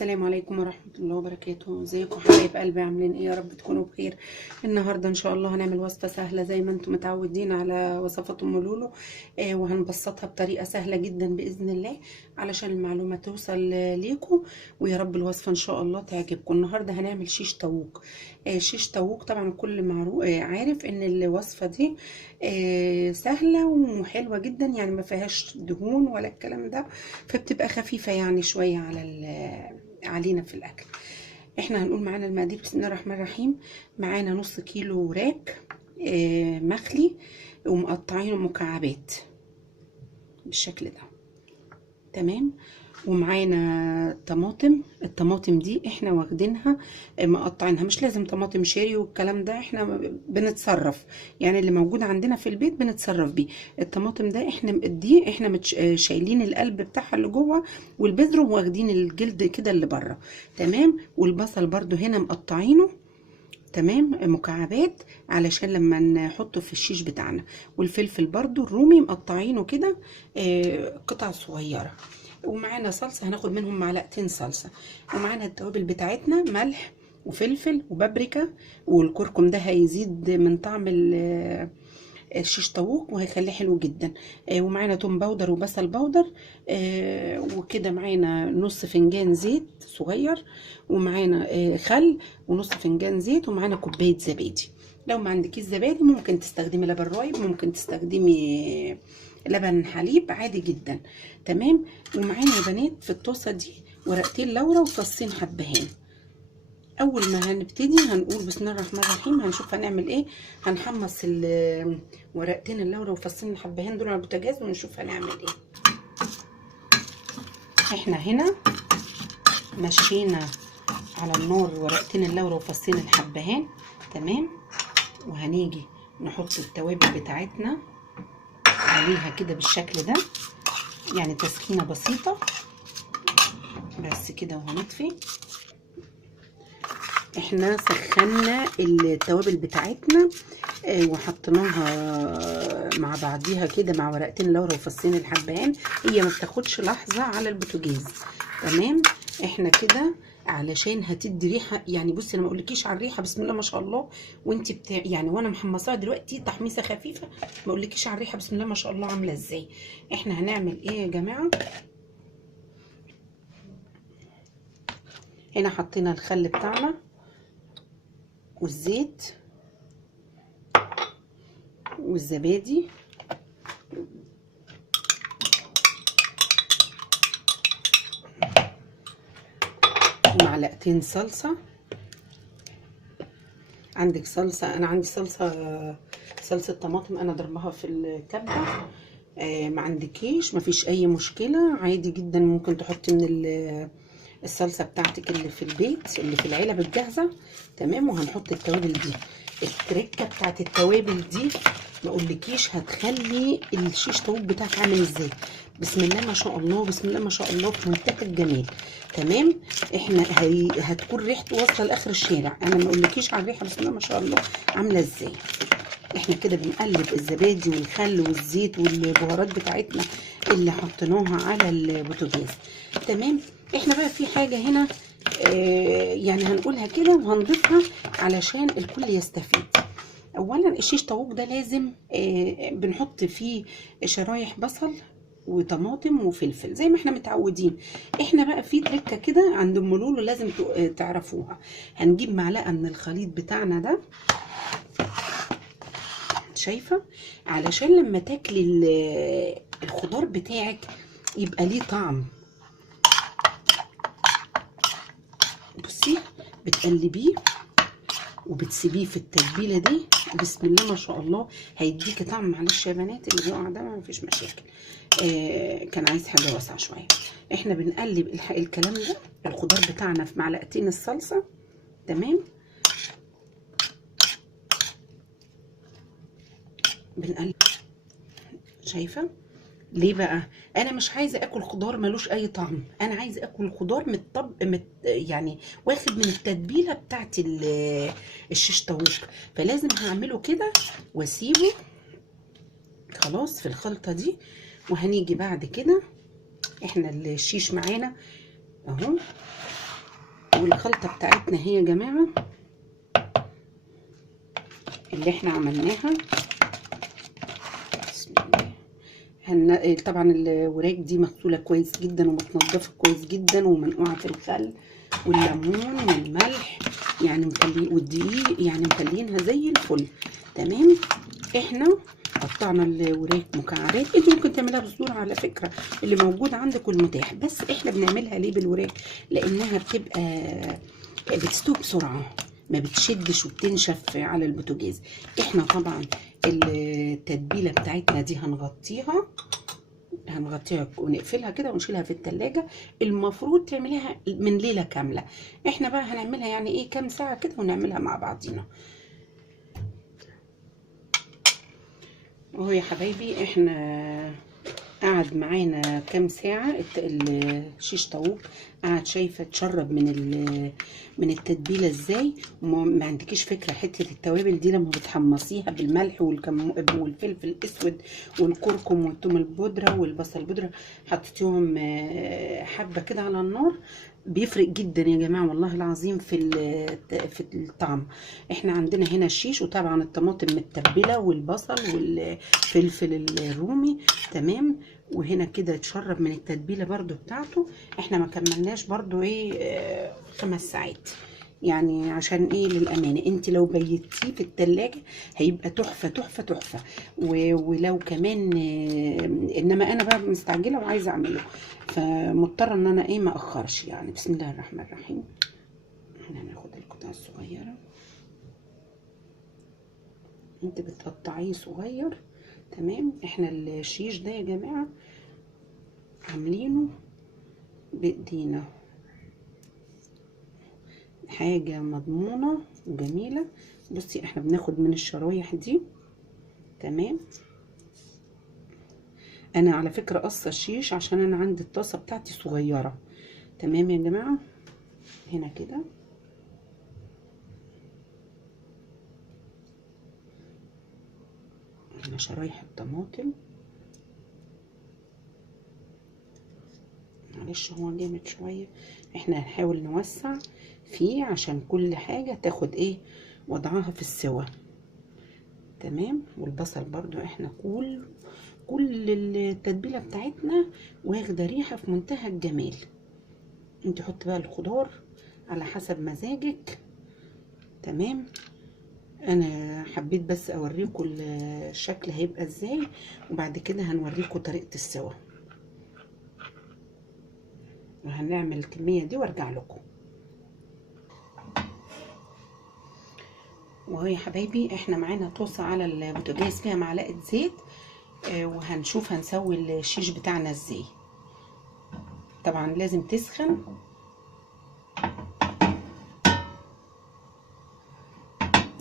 السلام عليكم ورحمة الله وبركاته. ازيكم حبايب قلبي؟ عاملين ايه؟ يا رب تكونوا بخير. النهاردة ان شاء الله هنعمل وصفة سهلة زي ما انتم متعودين على وصفات ام لولو، وهنبسطها بطريقة سهلة جدا بإذن الله علشان المعلومة توصل ليكم، ويا رب الوصفة ان شاء الله تعجبكم. النهاردة هنعمل شيش طاووق. شيش طاووق طبعا كل معروف عارف ان الوصفة دي سهلة وحلوة جدا، يعني ما فيهاش دهون ولا الكلام ده، فبتبقى خفيفة يعني شوية علينا في الاكل. احنا هنقول معانا المقادير. بسم الله الرحمن الرحيم. معانا نص كيلو وراك مخلي ومقطعينه مكعبات بالشكل ده، تمام. ومعانا طماطم. الطماطم دي احنا واخدينها مقطعينها، مش لازم طماطم شيري والكلام ده، احنا بنتصرف يعني اللي موجود عندنا في البيت بنتصرف بيه. الطماطم ده احنا شايلين القلب بتاعها اللي جوه والبذر، واخدين الجلد كده اللي بره، تمام. والبصل برضو هنا مقطعينه تمام مكعبات علشان لما نحطه في الشيش بتاعنا. والفلفل برضو الرومي مقطعينه كده قطع صغيره. ومعانا صلصه، هناخد منهم معلقتين صلصه. ومعانا التوابل بتاعتنا ملح وفلفل وبابريكا، والكركم ده هيزيد من طعم الشيش طاووق وهيخليه حلو جدا. ومعانا توم باودر وبصل باودر. وكده معانا نص فنجان زيت صغير، ومعانا خل ونص فنجان زيت، ومعانا كوبايه زبادي. لو ما عندكيش زبادي ممكن تستخدمي لبن رايب، ممكن تستخدمي لبن حليب عادي جدا، تمام. ومعانا يا بنات في الطاسه دي ورقتين لورا وفصين حبهان. اول ما هنبتدي هنقول بسم الله الرحمن الرحيم. هنشوف هنعمل ايه. هنحمص ورقتين اللورا وفصين الحبهان دول على البوتاجاز ونشوف هنعمل ايه. احنا هنا مشينا على النار ورقتين اللورا وفصين الحبهان، تمام. وهنيجي نحط التوابل بتاعتنا عليها كده بالشكل ده، يعني تسخينه بسيطه بس كده وهنطفي. احنا سخنا التوابل بتاعتنا وحطيناها مع بعضيها كده مع ورقتين لورا وفصين الحبهان. هي ما بتاخدش لحظه على البوتاجاز، تمام. احنا كده علشان هتدي ريحه، يعني بصي انا ما اقولكيش على الريحه بسم الله ما شاء الله، وانت يعني وانا محمصاها دلوقتي تحميصه خفيفه، ما اقولكيش على الريحه بسم الله ما شاء الله عامله ازاي. احنا هنعمل ايه يا جماعه؟ هنا حطينا الخل بتاعنا والزيت والزبادي ومعلقتين صلصة. عندك صلصة؟ انا عندي صلصة طماطم انا ضربها في الكبة. ما عندكيش مفيش اي مشكلة، عادي جدا ممكن تحطي من الصلصة بتاعتك اللي في البيت اللي في العلب الجاهزة، تمام. وهنحط التوابل دي. التركه بتاعت التوابل دي ما اقولكيش هتخلي الشيش طاووق بتاعك عامل ازاي. بسم الله ما شاء الله، بسم الله ما شاء الله، في منتهى الجمال، تمام. احنا هتكون ريحته واصله لاخر الشارع، انا ما اقولكيش على الريحه بسم الله ما شاء الله عامله ازاي. احنا كده بنقلب الزبادي والخل والزيت والبهارات بتاعتنا اللي حطيناها على البوتاجاز، تمام. احنا بقى في حاجه هنا يعني هنقولها كده وهنضيفها علشان الكل يستفيد. اولا الشيش طاووق ده لازم بنحط فيه شرايح بصل وطماطم وفلفل زي ما احنا متعودين. احنا بقى في تركه كده عند ام لولو لازم تعرفوها. هنجيب معلقه من الخليط بتاعنا ده، شايفه، علشان لما تاكلي الخضار بتاعك يبقى ليه طعم. بصي بتقلبيه وبتسيبيه في التتبيله دي بسم الله ما شاء الله هيديكي طعم. معلش يا بنات اللي بيقع ده ما فيش مشاكل، كان عايز حاجه واسعه شويه. احنا بنقلب الكلام ده الخضار بتاعنا في معلقتين الصلصه، تمام. بنقلب، شايفه ليه بقى؟ انا مش عايزه اكل خضار ملوش اي طعم، انا عايزه اكل خضار يعني واخد من التتبيله بتاعت الشيش طاووق، فلازم هعمله كده واسيبه خلاص في الخلطه دي. وهنيجي بعد كده احنا الشيش معانا اهو، والخلطه بتاعتنا هي يا جماعه اللي احنا عملناها. بسم الله. طبعا الوراك دي مغسوله كويس جدا ومتنضفه كويس جدا ومنقوعه في الخل والليمون والملح يعني والدقيق، يعني مخلينها زي الفل. تمام. احنا قطعنا الوراك مكعبات، انت ممكن تعملها بصدور على فكره اللي موجود عندك والمتاح، بس احنا بنعملها ليه بالوراك؟ لانها بتستوي بسرعه، ما بتشدش وبتنشف على البوتاجاز. احنا طبعا التتبيله بتاعتنا دي هنغطيها ونقفلها كده ونشيلها في التلاجة. المفروض تعمليها من ليلة كاملة، احنا بقى هنعملها يعني ايه كام ساعة كده ونعملها مع بعضينا. اهو يا حبايبي احنا قعد معانا كام ساعة الشيش طاووق، قعد شايفة اتشرب من التتبيلة ازاي. ما عندكيش فكرة حتة التوابل دي لما بتحمصيها بالملح والفلفل الاسود والكركم والثوم البودرة والبصل البودرة، حطيتيهم حبة كده على النار، بيفرق جدا يا جماعه والله العظيم في الطعم. احنا عندنا هنا الشيش، وطبعا الطماطم متبله والبصل والفلفل الرومي. تمام. وهنا كده اتشرب من التتبيله برده بتاعته. احنا ما كملناش برده ايه 5 ساعات يعني، عشان ايه للامانه انت لو بيتيه في التلاجة هيبقى تحفه تحفه تحفه. ولو كمان انما انا بقى مستعجله وعايزه اعمله، فمضطره ان انا ايه ما اخرش يعني. بسم الله الرحمن الرحيم. احنا هناخد القطعه الصغيره، انت بتقطعيه صغير. تمام. احنا الشيش ده يا جماعه عاملينه بايدينا، حاجه مضمونه وجميله. بصي احنا بناخد من الشرايح دي. تمام. انا على فكره قصه الشيش عشان انا عندي الطاسه بتاعتي صغيره. تمام يا جماعه. هنا كده هنا شرايح الطماطم. معلش هو جامد شويه، احنا هنحاول نوسع فيه عشان كل حاجه تاخد ايه وضعها في السوا. تمام. والبصل برضو احنا كل التتبيله بتاعتنا واخده ريحه في منتهى الجمال. انت حط بقى الخضار على حسب مزاجك. تمام. انا حبيت بس اوريكم الشكل هيبقى ازاي، وبعد كده هنوريكم طريقه السوا، وهنعمل الكميه دي وارجع لكم. وهو يا حبايبي احنا معانا طاسه على البوتاجاز فيها معلقه زيت، وهنشوف هنسوي الشيش بتاعنا ازاي. طبعا لازم تسخن.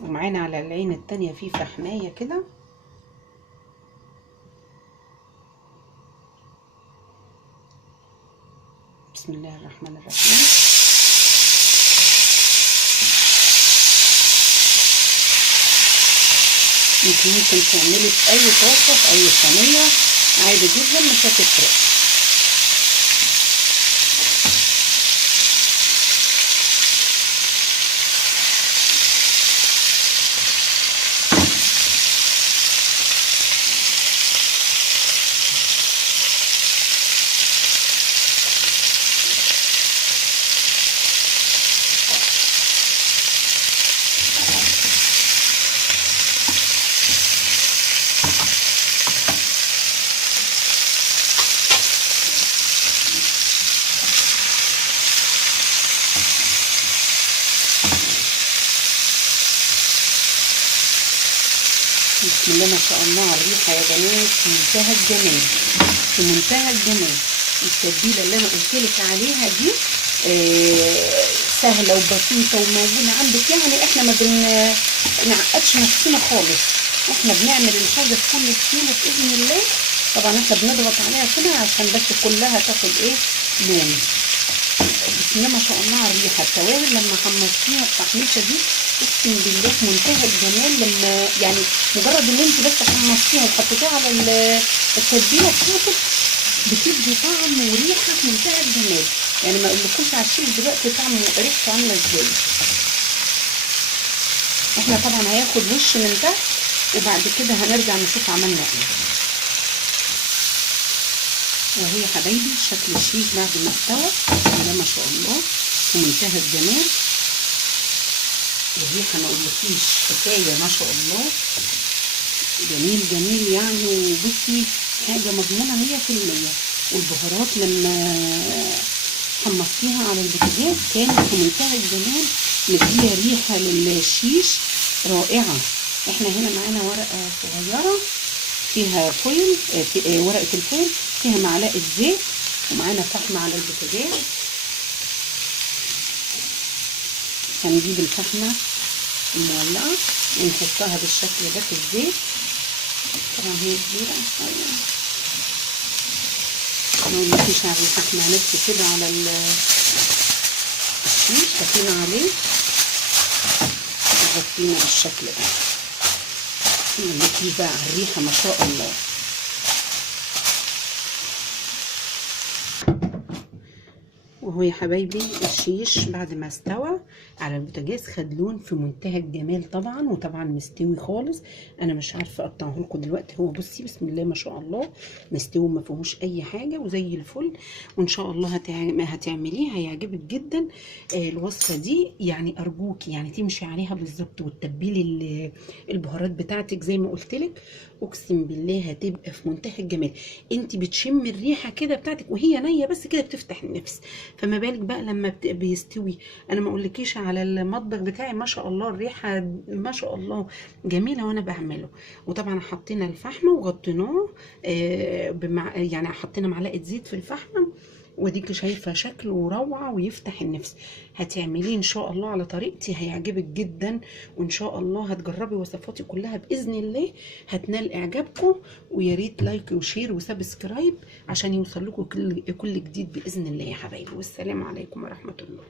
ومعانا على العين التانية في فحماية كده. بسم الله الرحمن الرحيم. انت ممكن تعملي في اي طاسة في اي صينية عادي جدا، مش هتفرق. بسم الله ما شاء الله على الريحه يا بنات، في منتهى الجمال، في منتهى الجمال. التتبيله اللي انا قلت لك عليها دي سهله وبسيطه وموجوده عندك، يعني احنا ما بنعقدش نفسنا خالص، احنا بنعمل الحاجه بكل سهوله باذن الله. طبعا احنا بنضغط عليها كده عشان بس كلها تاخد ايه لون. بسم الله ما شاء الله على الريحه. التوابل لما حمصتيها التحميصه دي اقسم بالله في منتهى الجمال، لما يعني مجرد ان انت بس حمصتيها وحطيتيها على التتبيله بتاعتك بتدي طعم وريحه في منتهى الجمال. يعني ما اقولكوش على الشيش دلوقتي طعمه ريحته عامله ازاي. احنا طبعا هياخد وش من تحت وبعد كده هنرجع نشوف عملنا ايه. وهي حبايبي شكل الشيش بعد ما استوى ده ما شاء الله في منتهى الجمال. الريحه ما اقولكيش حكايه ما شاء الله، جميل جميل يعني. وبصي حاجه مضمونه 100%. والبهارات لما حمصتيها على البوتاجاز كانت في منتهى الجمال، مديه ريحه للشيش رائعه. احنا هنا معانا ورقه صغيره فيها فويل، في ورقه الفويل فيها معلقه زيت، ومعانا فحم على البوتاجاز. هنجيب الفحمه المولعه ونحطها بالشكل ده في الزيت. طبعا هي كبيره شويه، ما نقولكيش على الريحه، احنا هنبكي كده على الشيش حطينا عليه وغطينا بالشكل ده. ما نقولكيش بقى على الريحه ما شاء الله. وهو يا حبايبي الشيش بعد ما استوى على البوتاجاز خد لون في منتهى الجمال طبعا، وطبعا مستوي خالص. انا مش عارفه اقطعه لكم دلوقتي. هو بصي بسم الله ما شاء الله مستوي ما فيهوش اي حاجه وزي الفل. وان شاء الله هتعمليه هيعجبك جدا. الوصفه دي يعني ارجوكي يعني تمشي عليها بالظبط، وتتبلي البهارات بتاعتك زي ما قلت لك. اقسم بالله هتبقى في منتهى الجمال. انت بتشم الريحه كده بتاعتك وهي نيه بس كده بتفتح النفس، فما بالك بقى لما بيستوي. انا ما اقولكيش على المطبخ بتاعي ما شاء الله الريحه ما شاء الله جميله وانا بعمله. وطبعا حطينا الفحم وغطيناه يعني حطينا معلقه زيت في الفحم، وديكي شايفه شكله روعه ويفتح النفس. هتعمليه ان شاء الله على طريقتي هيعجبك جدا، وان شاء الله هتجربي وصفاتي كلها باذن الله هتنال اعجابكم. ويا ريت لايك وشير وسبسكرايب عشان يوصل لكم كل جديد باذن الله يا حبايبي. والسلام عليكم ورحمه الله.